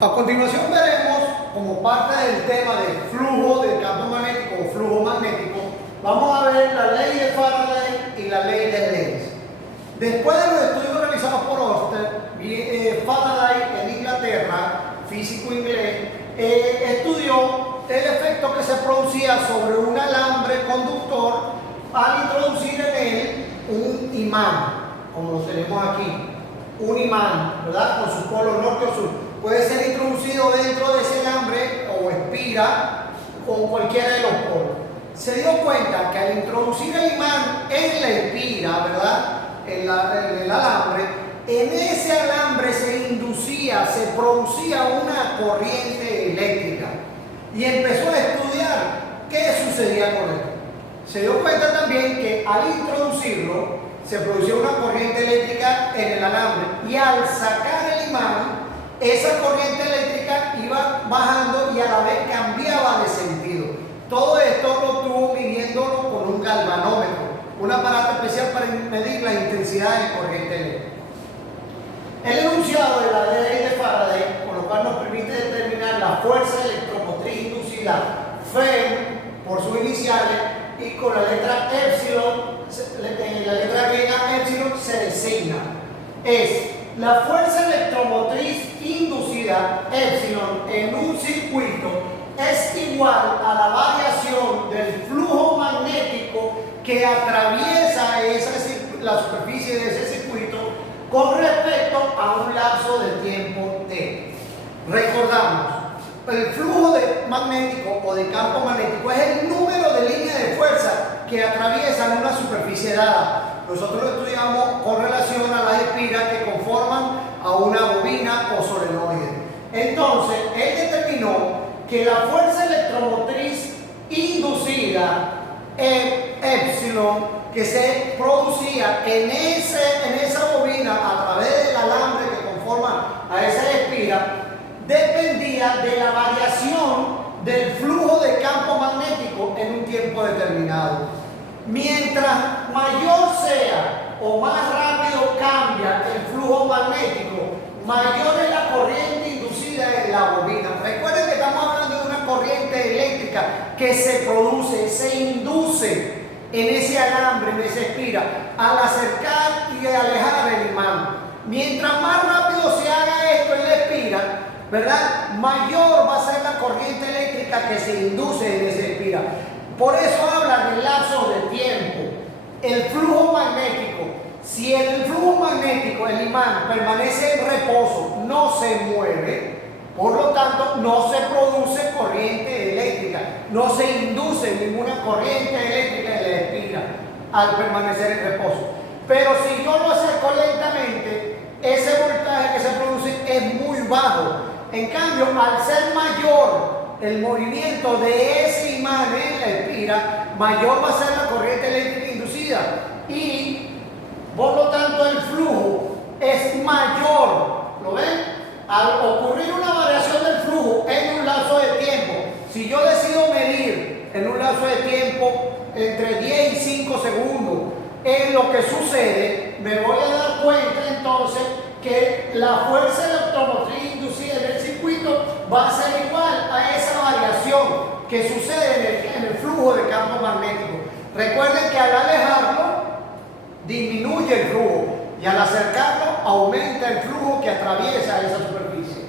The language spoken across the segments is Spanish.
A continuación veremos, como parte del tema del flujo del campo magnético o flujo magnético, vamos a ver la ley de Faraday y la ley de Lenz. Después de los estudios realizados por Ørsted, Faraday en Inglaterra, físico inglés, estudió el efecto que se producía sobre un alambre conductor al introducir en él un imán, como lo tenemos aquí, un imán, ¿verdad? Con su polo norte o sur. Puede ser introducido dentro de ese alambre o espira con cualquiera de los polos. Se dio cuenta que al introducir el imán en la espira, ¿verdad? En el alambre, en ese alambre se inducía, se producía una corriente eléctrica. Y empezó a estudiar qué sucedía con él. Se dio cuenta también que al introducirlo se producía una corriente eléctrica en el alambre. Y al sacar el imán, esa corriente eléctrica iba bajando y a la vez cambiaba de sentido. Todo esto lo estuvo midiéndolo con un galvanómetro, un aparato especial para medir la intensidad de corriente eléctrica. El enunciado de la ley de Faraday, con lo cual nos permite determinar la fuerza electromotriz inducida, F por sus iniciales, y con la letra epsilon, la letra griega epsilon se designa, es la fuerza electromotriz inducida epsilon en un circuito es igual a la variación del flujo magnético que atraviesa la superficie de ese circuito con respecto a un lapso de tiempo t. Recordamos, el flujo magnético o de campo magnético es el número de líneas de fuerza que atraviesan una superficie dada. Nosotros lo estudiamos con relación a las espiras que conforman a una bobina o solenoide. Entonces, él determinó que la fuerza electromotriz inducida epsilon que se producía en esa bobina a través del alambre que conforma a esa espira dependía de la variación del flujo de campo magnético en un tiempo determinado. Mientras mayor sea o más rápido cambia el flujo magnético, mayor es la corriente inducida en la bobina. Recuerden que estamos hablando de una corriente eléctrica que se produce, se induce en ese alambre, en esa espira, al acercar y alejar el imán. Mientras más rápido se haga esto en la espira, ¿verdad?, mayor va a ser la corriente eléctrica que se induce en esa espira. Por eso habla del lapso de tiempo. El flujo magnético, si el flujo magnético, el imán, permanece en reposo, no se mueve, por lo tanto no se produce corriente eléctrica, no se induce ninguna corriente eléctrica en la espira al permanecer en reposo. Pero si yo lo acerco lentamente, ese voltaje que se produce es muy bajo. En cambio, al ser mayor el movimiento de ese imán en la espira, mayor va a ser la corriente eléctrica inducida y por lo tanto el flujo es mayor. ¿Lo ven? Al ocurrir una variación del flujo en un lapso de tiempo, si yo decido medir en un lapso de tiempo entre 10 y 5 segundos en lo que sucede, me voy a dar cuenta entonces que la fuerza electromotriz inducida en el circuito va a ser igual a esa variación que sucede en el flujo de campo magnético. Recuerden que al alejarlo disminuye el flujo y al acercarlo aumenta el flujo que atraviesa esa superficie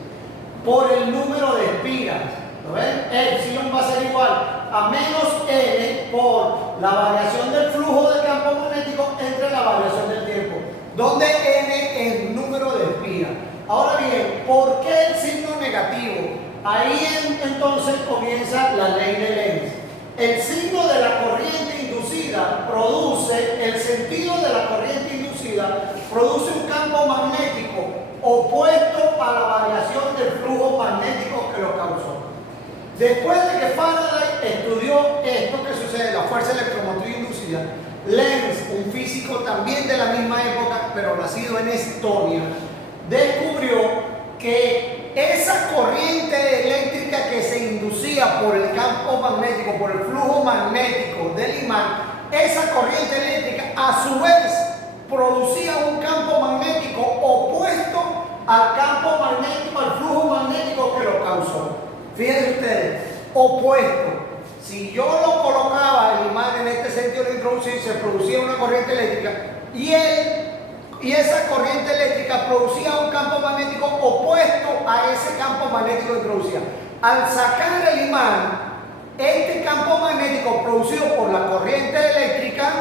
por el número de espiras. ¿Lo ven? Epsilon va a ser igual a menos N por la variación del flujo de campo magnético entre la variación del tiempo, donde N es el número de espiras. Ahora bien, ¿por qué el signo negativo? Ahí entonces comienza la ley de Lenz. El signo de la corriente inducida produce, el sentido de la corriente inducida produce un campo magnético opuesto a la variación del flujo magnético que lo causó. Después de que Faraday estudió esto que sucede, la fuerza electromotriz inducida, Lenz, un físico también de la misma época, pero nacido en Estonia, descubrió que esa corriente eléctrica que se inducía por el campo magnético, por el flujo magnético del imán, esa corriente eléctrica a su vez producía un campo magnético opuesto al campo magnético, al flujo magnético opuesto. Si yo lo colocaba el imán en este sentido de introducir, se producía una corriente eléctrica y esa corriente eléctrica producía un campo magnético opuesto a ese campo magnético que introducía. Al sacar el imán, este campo magnético producido por la corriente eléctrica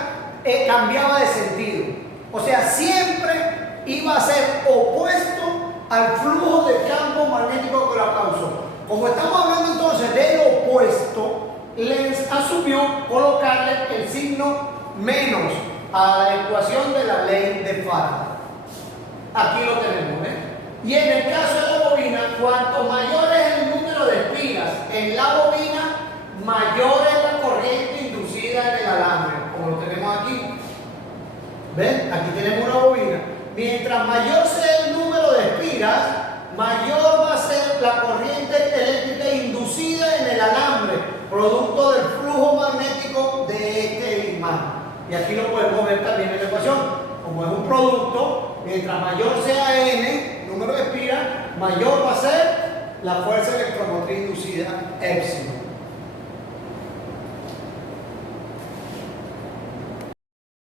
cambiaba de sentido. O sea, siempre iba a ser opuesto al flujo del campo magnético que lo causó. Como estamos hablando entonces del opuesto, Lenz asumió colocarle el signo menos a la ecuación de la ley de Faraday. Aquí lo tenemos, ¿eh? Y en el caso de la bobina, cuanto mayor es el número de espigas en la bobina, mayor es la corriente inducida en el alambre, como lo tenemos aquí. ¿Ven? Aquí tenemos una bobina. Mientras mayor sea el número de espigas, mayor va a ser la corriente eléctrica inducida en el alambre, producto del flujo magnético de este imán. Y aquí lo podemos ver también en la ecuación. Como es un producto, mientras mayor sea n, número de espigas, mayor va a ser la fuerza electromotriz inducida epsilon.